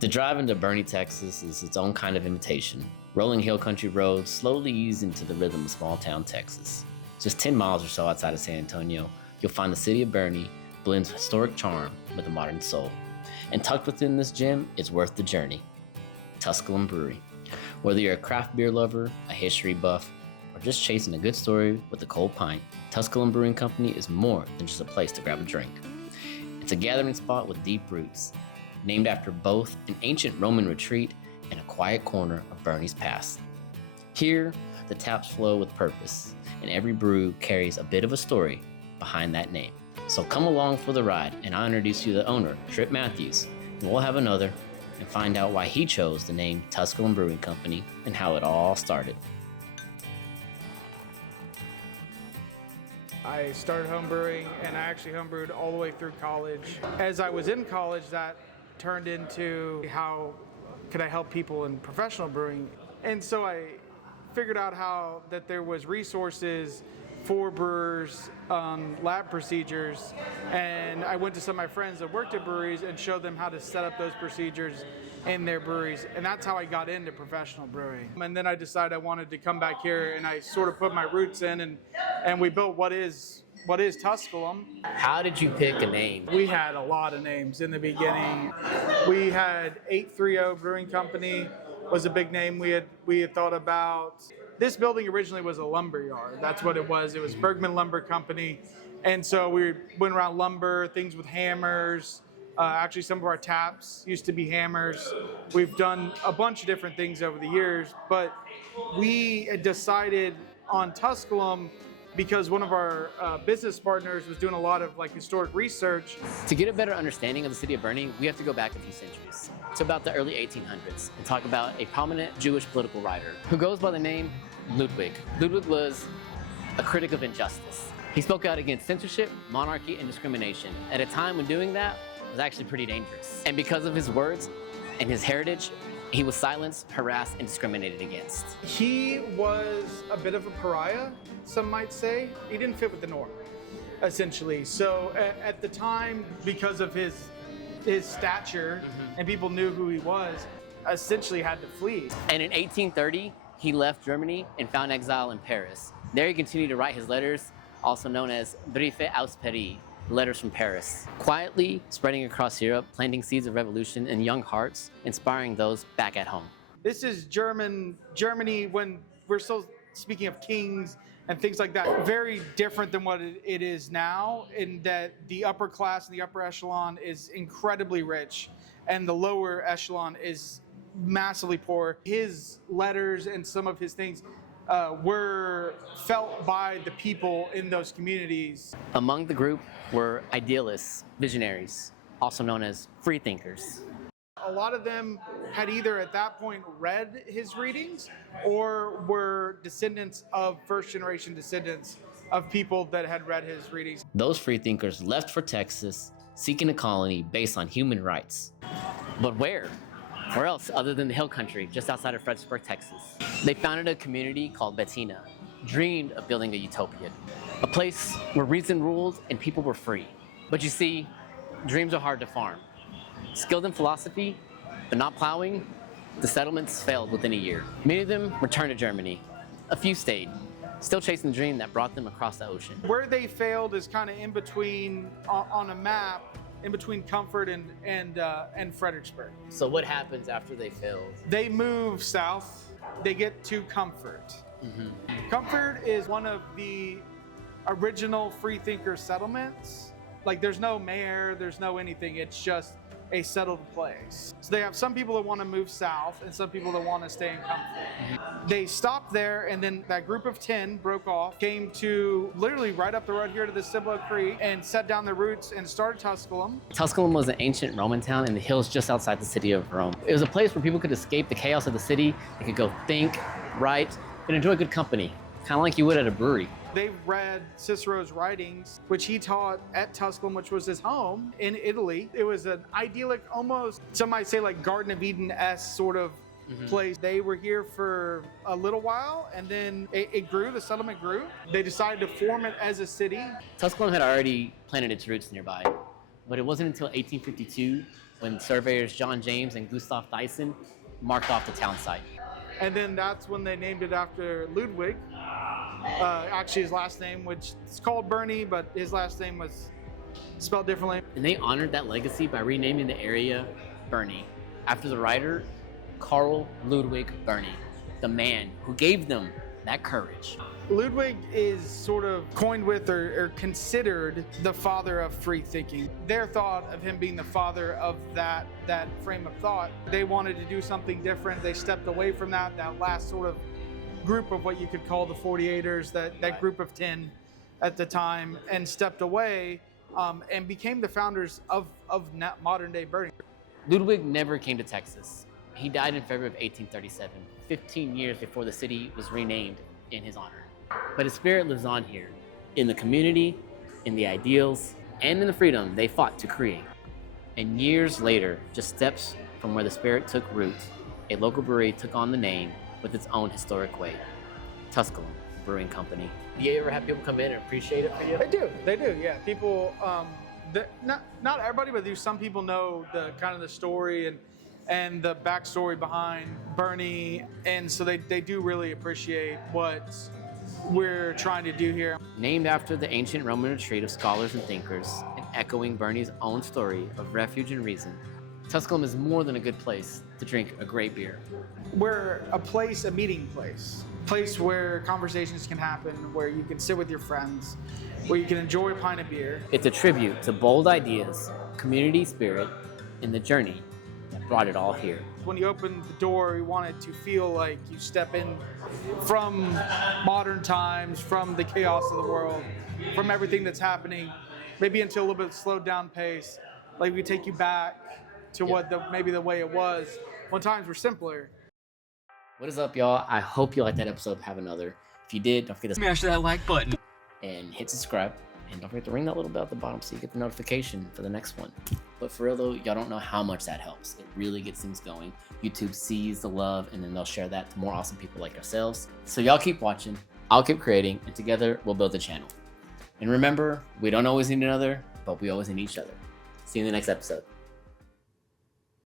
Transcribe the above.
The drive into Boerne, Texas is its own kind of invitation. Rolling hill country roads slowly ease into the rhythm of small town Texas. Just 10 miles or so outside of San Antonio, you'll find the city of Boerne blends historic charm with a modern soul. And tucked within this gem, it's worth the journey. Tusculum Brewery. Whether you're a craft beer lover, a history buff, or just chasing a good story with a cold pint, Tusculum Brewing Company is more than just a place to grab a drink. It's a gathering spot with deep roots, named after both an ancient Roman retreat and a quiet corner of Boerne's past. Here, the taps flow with purpose, and every brew carries a bit of a story behind that name. So come along for the ride, and I'll introduce you to the owner, Trip Matthews, and we'll have another and find out why he chose the name Tusculum Brewing Company and how it all started. I started homebrewing, and I actually homebrewed all the way through college. As I was in college, that turned into how could I help people in professional brewing. And so I figured out how that there was resources for brewers on lab procedures, and I went to some of my friends that worked at breweries and showed them how to set up those procedures in their breweries, and that's how I got into professional brewing. And then I decided I wanted to come back here, and I sort of put my roots in, and we built what is Tusculum. How did you pick a name? We had a lot of names in the beginning. We had 830 Brewing Company was a big name we had thought about. This building originally was a lumber yard. That's what it was. It was Bergman Lumber Company. And so we went around lumber, things with hammers. Actually, some of our taps used to be hammers. We've done a bunch of different things over the years, but we had decided on Tusculum because one of our business partners was doing a lot of historic research. To get a better understanding of the city of Boerne, we have to go back a few centuries, to about the early 1800s, and talk about a prominent Jewish political writer who goes by the name Ludwig. Ludwig was a critic of injustice. He spoke out against censorship, monarchy, and discrimination at a time when doing that was actually pretty dangerous. And because of his words and his heritage, he was silenced, harassed, and discriminated against. He was a bit of a pariah, some might say. He didn't fit with the norm, essentially. So at the time, because of his stature, and people knew who he was, essentially had to flee. And in 1830, he left Germany and found exile in Paris. There he continued to write his letters, also known as Briefe aus Paris, letters from Paris, quietly spreading across Europe, planting seeds of revolution in young hearts, inspiring those back at home. This is Germany when we're still speaking of kings and things like that. Very different than what it is now, in that the upper class and the upper echelon is incredibly rich, and the lower echelon is massively poor. His letters and some of his things were felt by the people in those communities. Among the group were idealists, visionaries, also known as freethinkers. A lot of them had either at that point read his readings or were descendants of first-generation descendants of people that had read his readings. Those freethinkers left for Texas, seeking a colony based on human rights. But where? Where else other than the hill country just outside of Fredericksburg, Texas? They founded a community called Bettina, dreamed of building a utopia, a place where reason ruled and people were free. But you see, dreams are hard to farm. Skilled in philosophy, but not plowing, the settlements failed within a year. Many of them returned to Germany. A few stayed, still chasing the dream that brought them across the ocean. Where they failed is kind of in between, on a map, in between Comfort and Fredericksburg. So what happens after they failed? They move south, they get to Comfort. Comfort is one of the original freethinker settlements. There's no mayor, there's no anything, it's just a settled place. So they have some people that want to move south and some people that want to stay in Comfort. They stopped there, and then that group of 10 broke off, came to literally right up the road here to the Cibolo Creek, and set down their roots and started Tusculum. Tusculum was an ancient Roman town in the hills just outside the city of Rome. It was a place where people could escape the chaos of the city. They could go think, write, and enjoy good company, kind of like you would at a brewery. They read Cicero's writings, which he taught at Tusculum, which was his home in Italy. It was an idyllic, almost, some might say Garden of Eden-esque sort of place. They were here for a little while, and then it grew, the settlement grew. They decided to form it as a city. Tusculum had already planted its roots nearby, but it wasn't until 1852 when surveyors John James and Gustav Dyson marked off the town site. And then that's when they named it after Ludwig. Actually, his last name, which is called Börne, but his last name was spelled differently. And they honored that legacy by renaming the area Boerne after the writer Karl Ludwig Börne, the man who gave them that courage. Ludwig is sort of coined with or considered the father of free thinking. Their thought of him being the father of that frame of thought, they wanted to do something different. They stepped away from that last sort of group of what you could call the 48ers, that group of 10 at the time, and stepped away and became the founders of modern day Boerne. Ludwig never came to Texas. He died in February of 1837, 15 years before the city was renamed in his honor. But his spirit lives on here, in the community, in the ideals, and in the freedom they fought to create. And years later, just steps from where the spirit took root, a local brewery took on the name with its own historic way, Tusculum Brewing Company. Do you ever have people come in and appreciate it for you? They do, yeah. People, not everybody, but some people know the kind of the story and the backstory behind Boerne, and so they do really appreciate what we're trying to do here. Named after the ancient Roman retreat of scholars and thinkers, and echoing Boerne's own story of refuge and reason, Tusculum is more than a good place to drink a great beer. We're a meeting place where conversations can happen, where you can sit with your friends, where you can enjoy a pint of beer. It's a tribute to bold ideas, community spirit, and the journey that brought it all here. When you open the door, you want it to feel like you step in from modern times, from the chaos of the world, from everything that's happening, maybe into a little bit slowed down pace. Like we take you back to maybe the way it was when times were simpler. What is up, y'all? I hope you liked that episode of Have Another. If you did, don't forget to smash that like button and hit subscribe. And don't forget to ring that little bell at the bottom so you get the notification for the next one. But for real though, y'all don't know how much that helps. It really gets things going. YouTube sees the love and then they'll share that to more awesome people like ourselves. So y'all keep watching, I'll keep creating, and together we'll build the channel. And remember, we don't always need another, but we always need each other. See you in the next episode.